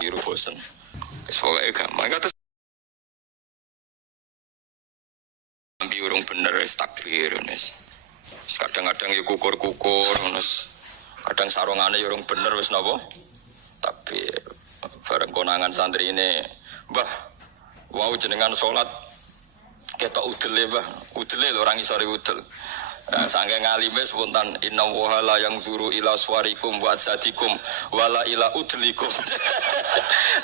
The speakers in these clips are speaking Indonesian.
Biru bosen. Soalnya gampang. Kata ambil urung bener takbir, kadang-kadang ya kukur-kukur, kadang sarungannya ya urung bener wis napa. Tapi bareng konangan santri ini, Mbah, wow jenengan sholat ketok udel ya, Mbah. Udel lho orang isore udel. Sangge ngalime spontan inna wahala yang zuru ila suarikum wa sadikum wala ila udlikum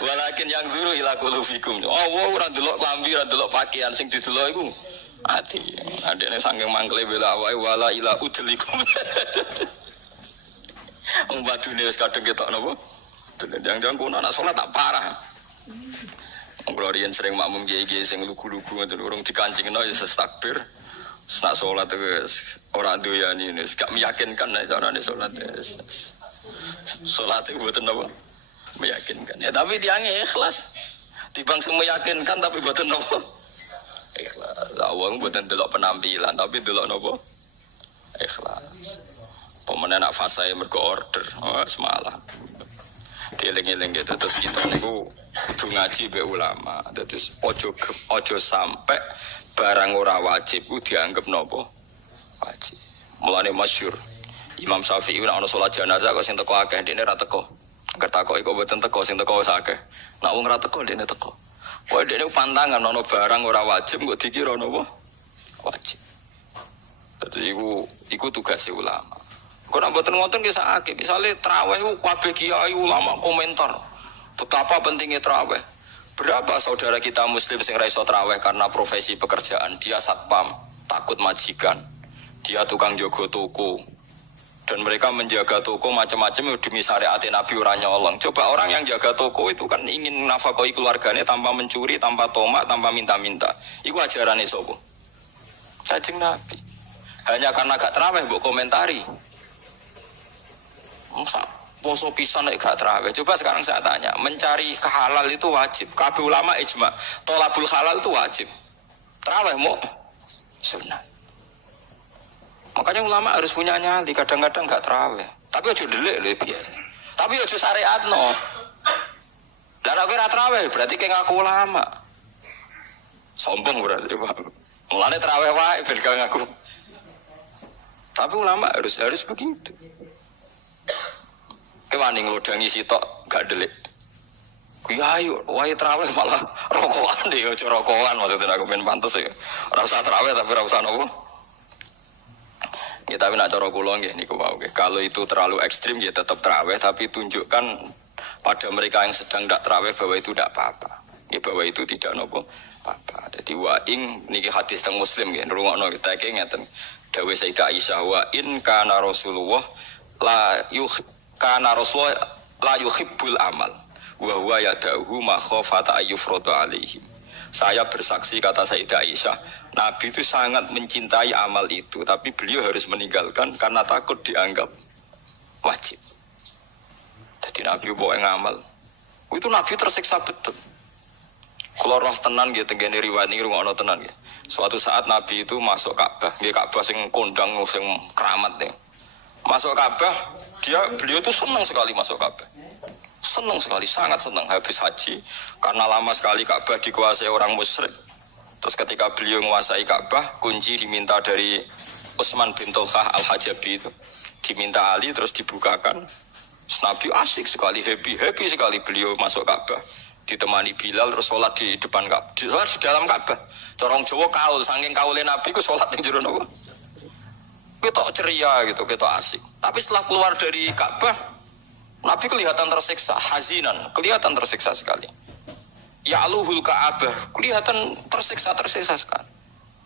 walakin yang zuru ila kulufikum. Oh wow ora delok klambi ora delok pakaian sing didelok iku ati. Adene sangge mangkle bela awake wala ila udlikum. Wong badune wis kadung ketok napa? Jangan-jangan kono anak salat tak parah. Glorian sering makmum kiai-kiai sing lugu-lugu ngoten urung dikancingno ya takbir. Nak sholat wis ora doyani wis gak meyakinkan nek carane sholat wis. Sholat itu mboten napa meyakinkan. Ya tapi diange ikhlas. Timbang sing meyakinkan tapi mboten napa ikhlas. Wong mboten delok penampilan tapi delok napa ikhlas. Pemene nak fase mergo order. Oh semalah. Dieling-eling gitu terus kita niku kudu ngaji be ulama. Terus ojo sampai barang ora wajib ku dianggap nopo wajib. Mulane masyhur Imam Syafi'i nek ana salat jenazah kok sing teko akeh dene ra teko. Kertakoki kok mboten teko sing teko wis akeh. Nek wong ra teko dene teko. Kok dene pantangan ana barang ora wajib kok dikira nopo wajib. Dadi iku tugas ulama. Kok nek mboten ngoten ki sakake. Misale traweh ku kabeh kiai ulama komentar betapa pentingnya traweh. Berapa saudara kita muslim sing ra iso traweh karena profesi pekerjaan, dia satpam, takut majikan, dia tukang jaga toko, dan mereka menjaga toko macam-macam demi syariat Nabi ora nyolong. Coba orang yang jaga toko itu kan ingin nafkahi keluarganya tanpa mencuri, tanpa tomak, tanpa minta-minta. Iku ajarane sapa? Kanjeng Nabi. Hanya karena gak traweh mbok komentari. Poso pisan nek gak traweh. Coba sekarang saya tanya, mencari kehalal itu wajib. Kabeh ulama ijma, tolabul halal itu wajib. Traweh mau sunnah. Makanya ulama harus punya nyali, kadang-kadang gak traweh. Tapi aja delik lho biasa. Tapi aja syariatno. Lah nek ora traweh berarti kayak ngaku ulama. Sombong berarti, Pak. Mulane traweh wae ben gak ngaku. Tapi ulama harus begitu. Kewani nglodangi sitok gak delik. Kiai wae traweh malah rokokan deh, aja rokokan maksudnya aku men pantes ya. Ora usah traweh tapi ora usah nopo. Ya tapi nak cara kula nggih niku wae. Kalau itu terlalu ekstrim ya tetap traweh tapi tunjukkan pada mereka yang sedang ndak traweh bahwa itu ndak apa-apa. Ya bahwa itu tidak nopo apa-apa. Jadi wa ing niki hadis teng Muslim nggih ngrungokno kita iki ngeten. Dawuh Sayyidah Aisyah wa in kana Rasulullah karena Rasulullah la yuhibbul amal wa huwa yad'uhu ma khafata ayyufradu alaihim. Saya bersaksi kata Sayyidah Aisyah, Nabi itu sangat mencintai amal itu, tapi beliau harus meninggalkan karena takut dianggap wajib. Jadi Nabi bawa ngamal. Itu Nabi tersiksa betul. Kalau roh tenan gitu tenggene riwayat iki ngono tenan nggih. Suatu saat Nabi itu masuk Ka'bah, nggih Ka'bah sing kondang sing keramat nih. Masuk Ka'bah, beliau itu senang sekali masuk Ka'bah. Senang sekali, sangat senang habis haji karena lama sekali Ka'bah dikuasai orang musyrik. Terus ketika beliau menguasai Ka'bah, kunci diminta dari Utsman bin Tolkah Al-Hajabi itu. Diminta Ali terus dibukakan. Terus Nabi asik sekali, happy sekali beliau masuk Ka'bah. Ditemani Bilal terus sholat di depan Ka'bah. Sholat di dalam Ka'bah. Corong Jawa kaul, saking kaulnya Nabi ku sholat di jero napa? Kita ceria gitu, kita asik. Tapi setelah keluar dari Ka'bah, Nabi kelihatan tersiksa, hazinan, kelihatan tersiksa sekali. Ya'luhul Ka'bah, kelihatan tersiksa sekali.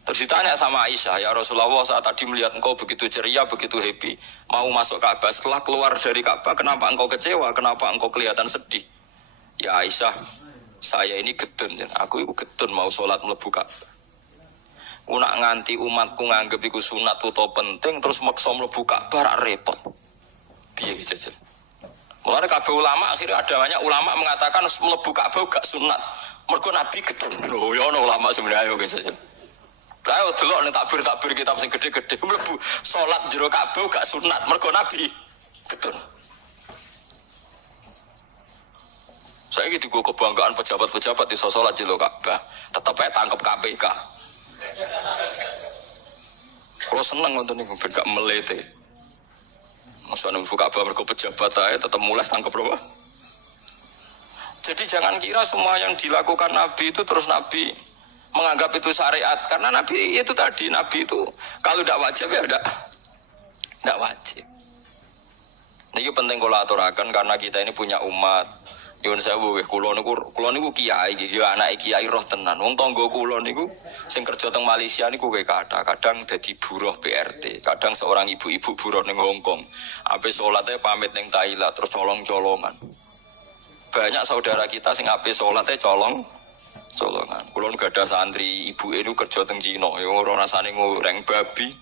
Terus ditanya sama Aisyah, ya Rasulullah saat tadi melihat engkau begitu ceria, begitu happy, mau masuk Ka'bah, setelah keluar dari Ka'bah, kenapa engkau kecewa, kenapa engkau kelihatan sedih? Ya Aisyah, saya ini gedun, aku itu gedun mau sholat mlebu Ka'bah. Nak nganti umatku nganggep iku sunat utawa penting terus maksa mlebu Ka'bah rak repot. Piye iki jajal. Mulane kabeh ulama akhirnya ada banyak ulama mengatakan mlebu Ka'bah gak sunat. Mergo Nabi gedung. Lho ya ana ulama sebenarnya yo jajal. Ayo delok ning takbir kitab sing gede-gede mlebu salat jero Ka'bah gak sunat mergo Nabi. Betul. Saya gitu gue kebanggaan pejabat-pejabat di sholat jero Ka'bah, tetep aja tangkep KPK. Kalau seneng nonton ini gak melete. Maksudnya nunggu Ka'bah mergo pejabat aja tetep mulai tangkep berapa? Jadi jangan kira semua yang dilakukan Nabi itu terus Nabi menganggap itu syariat, karena Nabi itu tadi, Nabi itu kalau tidak wajib ya tidak wajib. Ini penting kalau aturakan karena kita ini punya umat. Yun sewu kula niku kiai iki anak kiai roh tenan. Wong tangga kula niku sing kerja teng Malaysia niku kadang dadi buruh BRT, kadang seorang ibu-ibu buruh ning Hongkong. Ape salate pamit ning Thailand terus colong-colongan. Banyak saudara kita sing ape salate colongan. Kulon gak ada santri ibu itu kerja teng Cina, yang orang rasane ngoreng babi,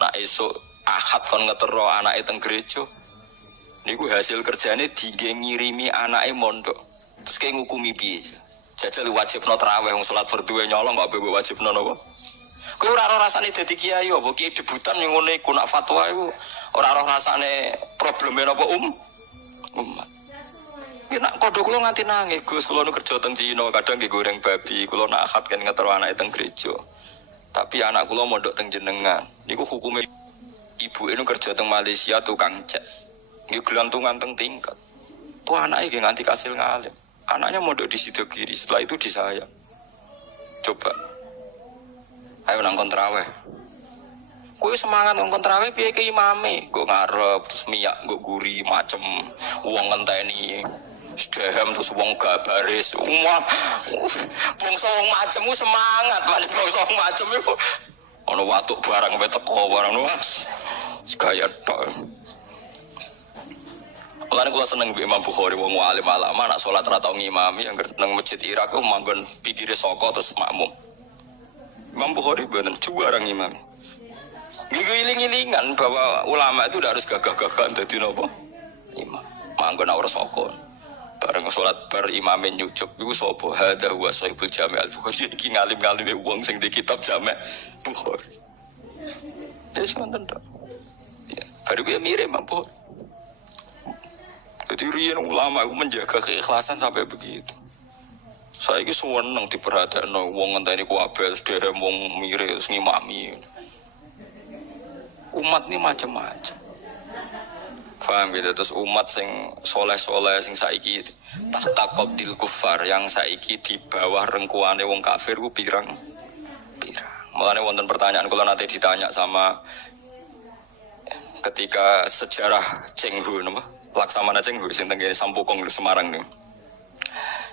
nak esok Ahad kon ngetero anake teng gereja. Niku hasil kerjane ngirimi anake mondok. Terus kayak ngukumi piye? Jajal wajibno traweh wong salat fardu nyolong gak mbok wajibno napa? Kowe ora rasane dadi kiai apa kiai debutan yang ngene iku nak fatwa iku ora rasane probleme napa umat. Nak kodok lo nganti nangis, Gus. Kalau nu kerja teng Cina, kadang nggih goreng babi. Kalau nak akad kan ngetero anak teng gereja. Tapi anak kulo mondok teng jenengan. Niku hukumnya ibu ini kerja teng Malaysia tukang cek. Nggih gelantungan teng tingkat. Tuh anaknya nganti kasil ngalim. Anaknya mondok di situ kiri. Setelah itu disayang. Coba. Ayo nang kontraweh. Kowe semangat ngongkon traweh piye ke imame? Nggo ngarep terus miyak nggo guri macem wong ngenteni. Sedhem terus wong gak baris. Bangsa wong macemmu semangat, malah bangsa wong macem iku ono watuk barang wae teko barang luas. Sekaya tok. Lan kula seneng Imam Bukhari wong alim alama nak salat ra tau ngimami yang nang masjid Irak ku manggon pikire saka terus makmum. Imam Bukhari bener juarang imam. Giling-gilingan bahwa ulama itu udah harus gagah-gagahan jadi nopo imam. Manggon ora saka. Bareng salat bar imamin nyucuk iku sapa? Hadza huwa Sahihul Jami' Al-Bukhari iki ngalim-ngalime wong sing di kitab Jami' Bukhari. Wis wonten to. Ya, baru dia mirip Imam Bukhari. Jadi riyen ulama itu menjaga keikhlasan sampai begitu. Saya ini seneng diperhatikan wong ngenteni kuwabe sedherek wong mirip ngimami. Umat ini macam-macam. Paham gitu, terus umat sing soleh-soleh sing saiki tahta qabdil kufar yang saiki di bawah rengkuane wong kafir ku pirang. Mulane wonten pertanyaan kula nate ditanya sama ketika sejarah Cheng Hu napa? Laksamana Cheng Hu sing teng Sampokong Semarang niku.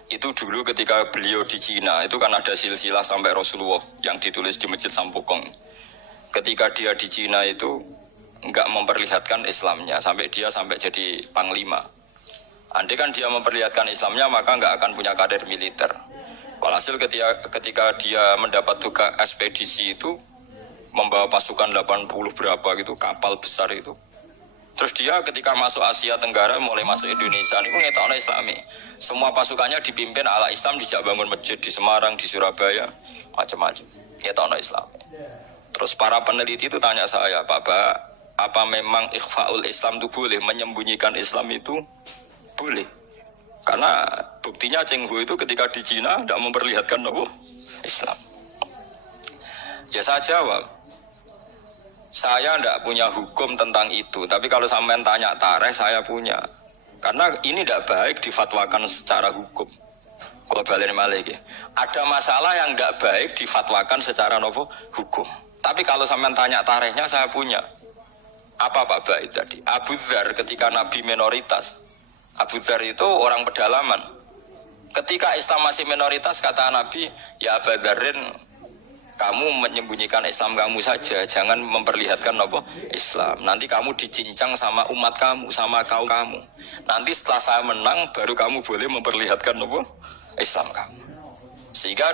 Itu dulu ketika beliau di Cina itu kan ada silsilah sampai Rasulullah yang ditulis di Masjid Sampokong. Ketika dia di Cina itu enggak memperlihatkan Islamnya sampai jadi panglima. Andai kan dia memperlihatkan Islamnya maka enggak akan punya kader militer. Walhasil ketika dia mendapat tugas ekspedisi itu membawa pasukan 80 berapa gitu kapal besar itu. Terus dia ketika masuk Asia Tenggara mulai masuk Indonesia niku ngetokno Islami. Semua pasukannya dipimpin ala Islam, dijak bangun masjid di Semarang, di Surabaya, macam-macam. Ngetokno Islami. Terus para peneliti itu tanya saya, Pak, apa memang ikhfaul Islam itu boleh, menyembunyikan Islam itu boleh? Karena buktinya Cheng Hu itu ketika di Cina tidak memperlihatkan Islam. Ya saya jawab, saya tidak punya hukum tentang itu, tapi kalau sampean tanya tarikh saya punya. Karena ini tidak baik difatwakan secara hukum. Kalau balik balik ya, ada masalah yang tidak baik difatwakan secara hukum. Tapi kalau sampean tanya tarikhnya saya punya. Apa Pak Baik tadi? Abu Dzar ketika Nabi minoritas. Abu Dzar itu orang pedalaman. Ketika Islam masih minoritas kata Nabi, ya Abu Dzarin kamu menyembunyikan Islam kamu saja, jangan memperlihatkan Islam. Nanti kamu dicincang sama umat kamu, sama kaum kamu. Nanti setelah saya menang baru kamu boleh memperlihatkan Islam kamu. Sehingga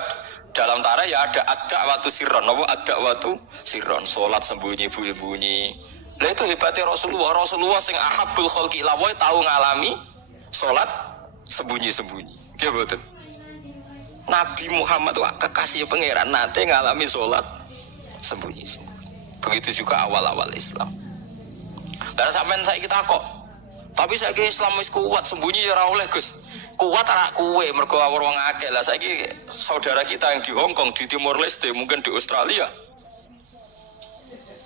dalam tarikh ya ada ad-da'watu sirron, ad-da'watu sirron, salat sembunyi-bunyi. Lah itu hebatnya Rasulullah sing ahabbul khalqi ila wa tahu ngalami salat sembunyi-sembunyi. Nggih mboten. Nabi Muhammad wak kekasih pangeran nate ngalami salat sembunyi-sembunyi. Begitu juga awal-awal Islam. Dan sampean saiki takok, tapi saiki Islam wis kuat, sembunyi ora oleh Gus. Kuat ora kuwe mergo wong akeh. Lah saiki saudara kita yang di Hong Kong, di Timor Leste, mungkin di Australia.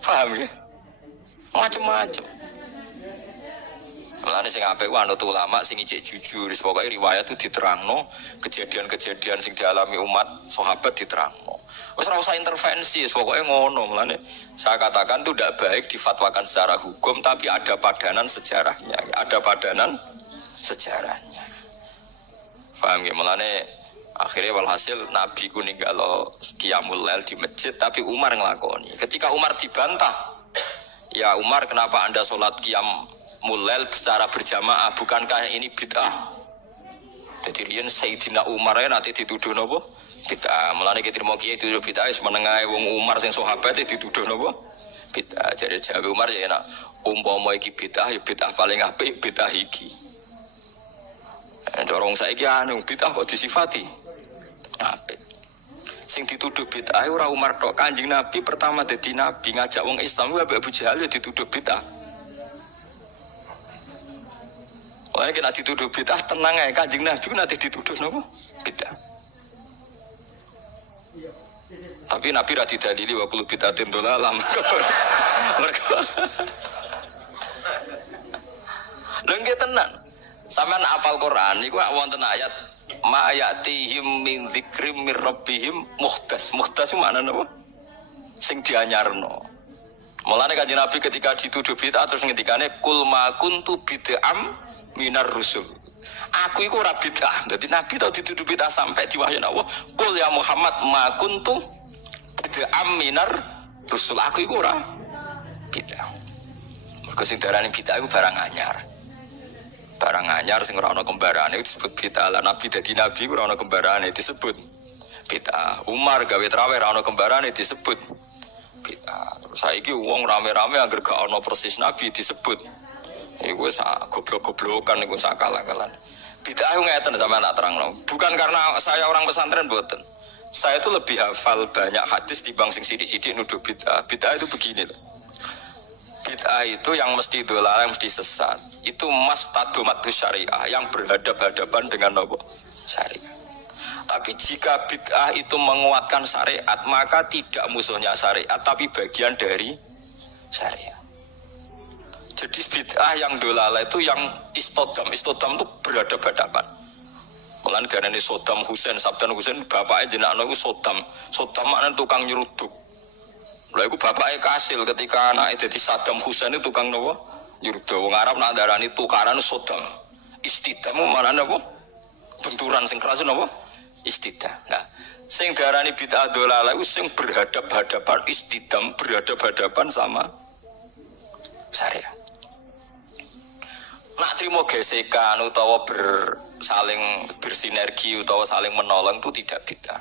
Paham ya? Macam-macam. Mulane sing apik ku anut ulama sing ijek jujur, pokoke riwayat itu diterangno, kejadian-kejadian sing dialami umat sahabat diterangno. Wis ora usah intervensi, pokoke ngono. Mulane saya katakan itu tidak baik difatwakan secara hukum, tapi ada padanan sejarahnya, ada padanan sejarahnya. Paham ya? Mulane akhirnya walhasil Nabi ku ninggalo qiyamul lail di masjid, tapi Umar nglakoni. Ketika Umar dibantah, ya Umar, kenapa Anda sholat qiyamul lail secara berjamaah, bukankah ini bid'ah? Jadi riyen Sayyidina Umar nanti dituduh napa? Bid'ah. Mulane kita terima kiai dituduh bid'ah wis menengae wong Umar sing sahabat dituduh napa? Bid'ah. Jadi jawab Umar ya enak, umpama iki bid'ah ya bid'ah paling apik bid'ah iki. Dorong saiki anu bid'ah kok disifati apik. Sing dituduh bid'ah ora Umar tok, Kanjeng Nabi pertama dadi nabi ngajak wong Islam wae Abu Jahal ya dituduh bid'ah. Wae kena dituduh bid'ah tenang ae, Kanjeng Nabi nanti dituduh napa? Bid'ah. Tapi Nabi ra didalili wa kullu bid'atin dhalalah. Mergo lha nggih tenan. Sampeyan apal Quran niku wonten ayat ma ya'tihim min dzikrim mir rabbihim muhdas. Muhdas maknane apa? Sing dianyarno. Mulane Kanjeng Nabi ketika dituduh bid'ah terus ngendikane kul ma kuntu bid'am minar rusul. Aku iku ora bid'ah. Dadi Nabi tau dituduh bid'ah sampai diwahyani Allah. Kul ya Muhammad ma kuntu bid'am minar rusul. Aku iku ora bid'ah. Mergo sing darani bid'ah iku barang anyar. Barang anyar sing ora ana kembarane disebut bid'ah. Lah Nabi dadi nabi ora ana kembarane disebut bid'ah. Umar gawe traweh ora ana kembarane disebut bid'ah. Terus saiki wong rame-rame anggere gak ana persis nabi disebut iku sak goblok-goblokan iku sak kalah-kalan. Bid'ah ngeten sampeyan tak terangno. Bukan karena saya orang pesantren mboten. Saya itu lebih hafal banyak hadis dibanding sing sidik-sidik nuduh bid'ah. Bid'ah itu begini loh. Bid'ah itu yang mesti dolala, yang mesti sesat. Itu mastadomat syariah yang berhadap-hadapan dengan apa? Syariah. Tapi jika bid'ah itu menguatkan syariat, maka tidak musuhnya syariat, tapi bagian dari syariat. Jadi bid'ah yang dolala itu yang istodam. Istodam itu berhadap-hadapan. Mulane darane Saddam Hussein, Saddam Hussein bapake jenakno iku Saddam. Saddam maknane tukang nyeruduk. Lha iku bapake kasil ketika anake dadi Saddam Hussein itu tukang napa? Nyeruduk. Wong Arab nak darani tukaran Saddam. Istidam maknane apa? Benturan sing keras napa? Istidam. Nah, sing darani bid'ah dolalah iku sing berhadap-hadapan istidam, berhadap-hadapan sama syariat. Nak trimo gesekan utawa saling bersinergi utawa saling menolong itu tidak bid'ah.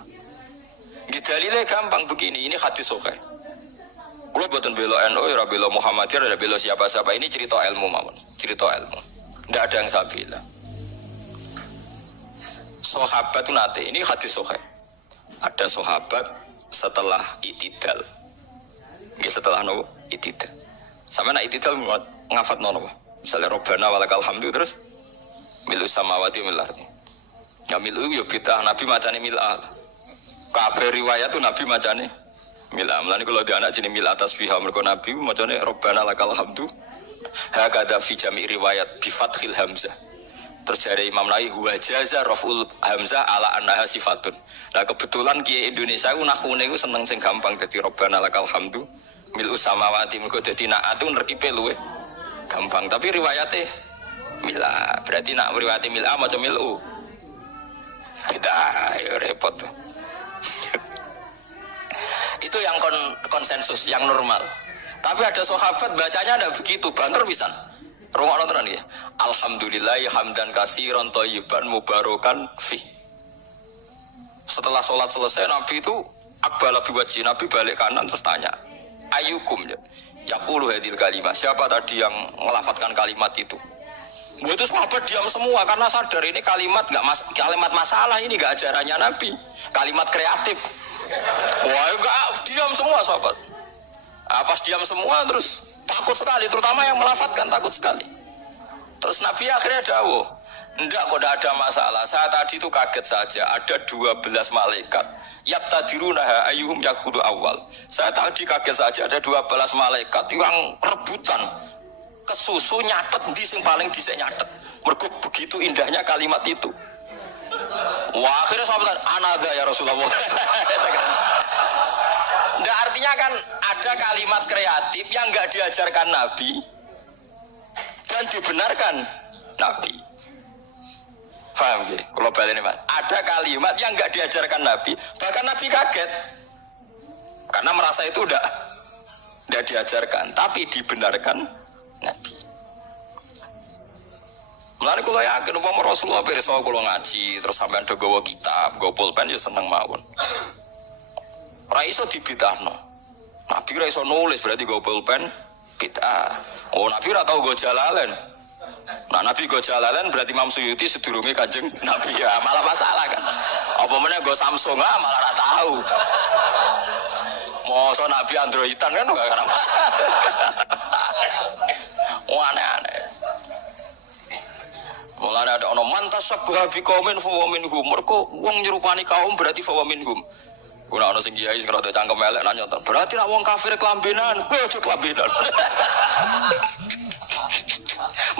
Dalilnya gampang begini, ini hadis sahih. Kalau buatan bela NU, ya bela Muhammadiyah, ya bela siapa-siapa, ini cerita ilmu mawon, cerita ilmu. Tidak ada yang saya bilang. Sahabat itu nanti, ini hadis sahih. Ada sahabat setelah itidal. Setelah nopo itidal. Sama nak itidal ngafat nopo. Misalnya Rabbana walakal hamdu terus milu samawati mil ardi. Ya milu ya bid'ah, Nabi macane mil'ah. Kabeh riwayat tu Nabi macane mil'ah. Mulane kalau di anak jenenge mil'ah tasbih mergo Nabi macane Rabbana lakal hamdu. Hakada fi jami' riwayat bi fathil hamzah. Terus dari Imam Nawawi huwa jaza raf'ul hamzah ala annaha sifatun. Lah kebetulan kiai Indonesia ku nahune ku seneng sing gampang dadi Rabbana lakal hamdu milu samawati mergo dadi naat ku nerkipe luwe gampang, tapi riwayatnya mila, berarti nak riwayatnya mila macam milu kita repot tuh. Itu yang konsensus, yang normal. Tapi ada sahabat bacanya ada begitu, banter pisan. Rungokno tenan ya. Alhamdulillah hamdan katsiran thayyiban mubarakan fi. Setelah sholat selesai Nabi itu aqbala biwajhi, Nabi balik kanan terus tanya, "Ayyukum ya?" Yaqulu hadil kalimat. Siapa tadi yang melafatkan kalimat itu? Itu sahabat diam semua karena sadar ini kalimat masalah, ini nggak ajarannya Nabi, kalimat kreatif. Wah, enggak, diam semua sahabat. Pas diam semua terus takut sekali, terutama yang melafatkan takut sekali. Terus Nabi akhirnya dawuh, enggak kok tidak ada masalah. Saya tadi itu kaget saja, ada 12 malaikat. Yabtadirunaha ayyuhum yakhudu awal. Saya tadi kaget saja ada 12 malaikat yang rebutan kesusu nyatet di sing paling dhisik nyatet. Mergo begitu indahnya kalimat itu. Wah, akhirnya sahabat anada ya Rasulullah. Nah, artinya kan ada kalimat kreatif yang enggak diajarkan Nabi dan dibenarkan Nabi. Paham ya? Kalau balik ini, ada kalimat yang enggak diajarkan Nabi, bahkan Nabi kaget karena merasa itu udah diajarkan, tapi dibenarkan Nabi. Mulane kula yakin umpama Rasulullah pirsa kula ngaji terus sampean do gawa kitab, gawa pulpen ya seneng mawon. Ora iso dibid'ahno. Nabi ora iso nulis berarti gawa pulpen bid'ah. Oh, Nabi ora tau gawa jalalain. Nah, Nabi gawa jalalain berarti Imam Suyuti sedurunge Kanjeng Nabi ya malah masalah kan. Apa meneh gawa Samsung malah ora tau. Mosok Nabi Androidan kan enggak karena. Oh, aneh-aneh. Mulane ada ono mantas sabha bi qaumin fa wa minhum. Mergo wong nyerupani kaum berarti fa wa minhum. Kuna ono sing kiai sing rada cangkem elek nanya, berarti nek wong kafir kelambenan, kowe aja kelambenan.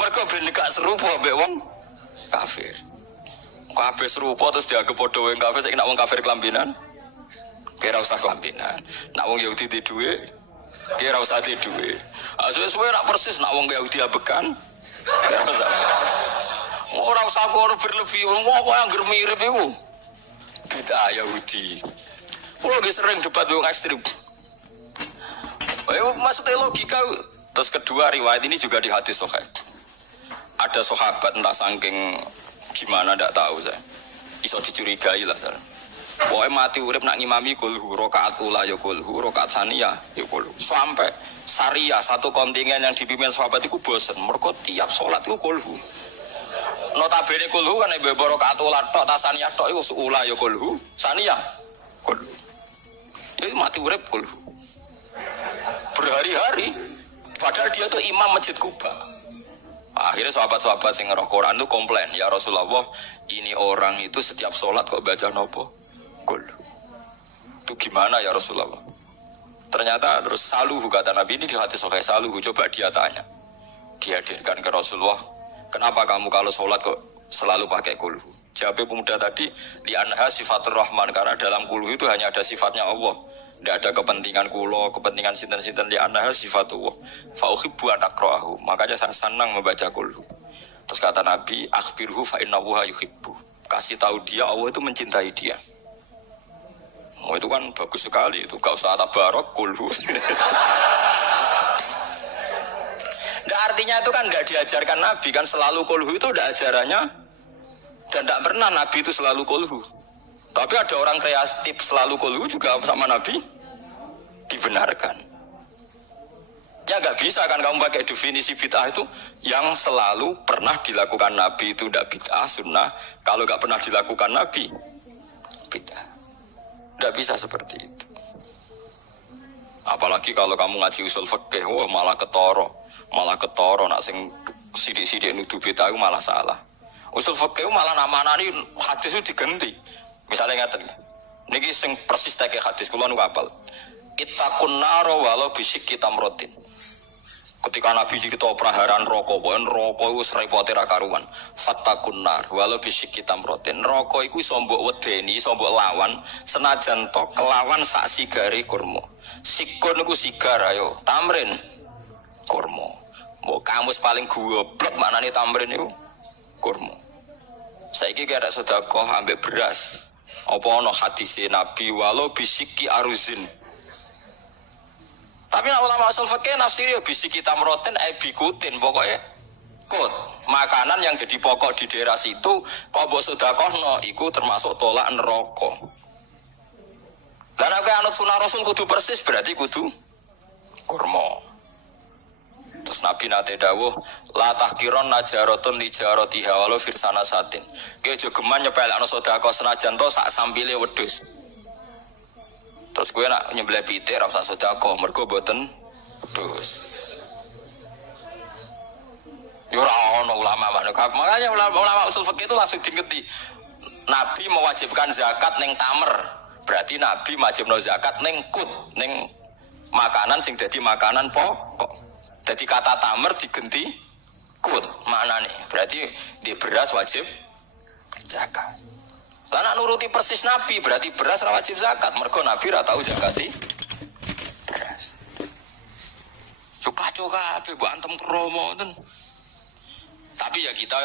Mergo ben gak serupa mbek wong kafir. Kabeh serupa terus dianggap padha wong kafir, saiki nek wong kafir kelambenan, kira usah kelambenan. Nek wong Yahudi di dhuwit, kira usah di dhuwit. Suwe-suwe nek persis nek wong Yahudi abekan, kira usah. Ora usah kono berlebih, wong yang mirip iku. Bid'ah Yahudi. Kulo ge sering debat wong ekstrem. Maksudnya logika. Terus kedua riwayat ini juga di hadis sahih. Ada sahabat entah saking gimana ndak tahu saya. Iso dicurigai lah saya. Pokoke mati urip nak ngimami kulhu rakaat ula ya kulhu, rakaat saniyah ya kulhu. Sampai Syariah satu kontingen yang dipimpin sahabat itu bosen. Mergo tiap salat itu kulhu. Notabene kulhu kan ibu rakaat ula tok tasaniyah tok iku ula ya kulhu, saniyah kulhu. Ya mati urip kulhu. Berhari-hari padahal dia tuh imam Masjid Kuba. Akhirnya sahabat-sahabat yang ngeroh Quran itu komplain, ya Rasulullah, ini orang itu setiap sholat kok baca nopo kulhu. Itu gimana ya Rasulullah? Ternyata terus saluhu kata Nabi ini di hadis sahih saluhu, coba dia tanya. Dihadirkan ke Rasulullah, kenapa kamu kalau sholat kok selalu pakai kulhu? Jawab pemuda tadi, di anha sifatur rahman, karena dalam kulhu itu hanya ada sifatnya Allah. Tidak ada kepentingan kulo, kepentingan sinten-sinten, di anha sifatullah. Fauhibbu an akra'ahu, makanya saya senang membaca kulhu. Terus kata Nabi, akhbirhu fa innahu yuhibbu. Kasih tahu dia Allah itu mencintai dia. Oh, itu kan bagus sekali, itu gak usah tabarok kulhu. Nah, artinya itu kan tidak diajarkan Nabi, kan selalu kulhu itu tidak ajarannya. Dan tidak pernah Nabi itu selalu kulhu. Tapi ada orang kreatif selalu kulhu juga sama Nabi dibenarkan. Ya gak bisa kan kamu pakai definisi bid'ah itu yang selalu pernah dilakukan Nabi itu tidak bid'ah sunnah. Kalau gak pernah dilakukan Nabi bid'ah. Tidak bisa seperti itu. Apalagi kalau kamu ngaji usul fikih, malah ketoro nak sing sidik-sidik nuduh bid'ah itu malah salah. Usul fikih malah nama-namani hadis itu diganti. Misalnya ngaten, niki sing persis teke hadis kula niku apal. Ittaqun nar walau bisik tamrotin. Ketika Nabi kita praharan rokok, rokok itu repote ra karuan. Fattaqun nar walau bisik tamrotin. Rokok iku iso mbok wedeni, iso mbok lawan senajan to kelawan sak sigare kurma. Sikun niku sigar ayo, tamrin kurma. Mbok kamus paling goblok maknane tamrin niku kurma. Saiki ada sedekah ambek beras. Apa ana hadis Nabi walau bisiki aruzin. Tapi ulama usul fikih nafsiri bisiki tamrotin bikutin pokoknya kut makanan yang jadi pokok di daerah situ kok mbok sedekahno iku termasuk tolak neraka. Lah nek anut sunah Rasul kudu persis berarti kudu kurma. Terus Nabi nate dawuh, la tahkiron najarotun li jaratiha walau firsana satin. Ki aja geman nyepelekno sedekah senajan to sak sampile wedhus. Terus kowe nak nyembelih pitik ra usah sedekah, mergo mboten wedhus. Yo ora ono ulama manuk. Makanya ulama usul fikih itu langsung diingeti. Nabi mewajibkan zakat ning tamer. Berarti Nabi wajibno zakat ning kut, ning makanan sing dadi makanan pokok. Jadi kata tamer digenti kut, maknane berarti di beras wajib zakat. Lah nak nuruti persis Nabi berarti beras ra wajib zakat, mergo Nabi ra tau zakati beras. Coba kabeh mbok antem kromo ten. Tapi ya kita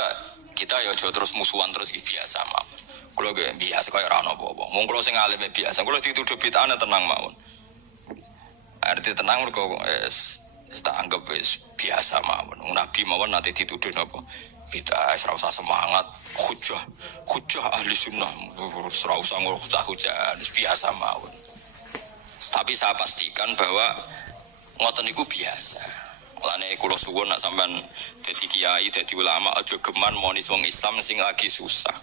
ya aja terus musuhan terus biasa mah. Kulo ge biasa kaya ora ono apa-apa. Mung kulo sing alim biasa, kulo dituduh bid'ah tenang mawon. Arti tenang mergo tak anggap biasa mawon. Nabi mawon nanti dituduh napa? Bid'ah, ora usah semangat, hujah ahli sunnah, ora usah hujah, biasa mawon. Tapi saya pastikan bahwa ngoten niku biasa. Mulane kula suwun nak sampean dadi kiai, dadi ulama aja geman monis wong Islam sing lagi susah.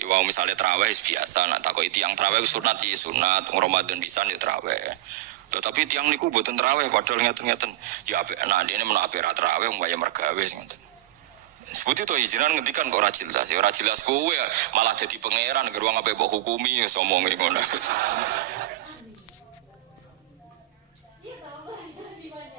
Iwau misalnya tarawih biasa, nak takoki tiyang tarawih sunat ya sunat, Ramadan pisan ya tarawih. Tapi tiang niku mboten tarawih padahal ngeten-ngeten. Ya apik enak dene menawa apik ra tarawih mbaya mergawe sing ngoten. Sebut itu izinan ngendikan kok ora jelas. Ya ora jelas kowe malah jadi pangeran geruang ape mbok hukumi ya omonge ngono.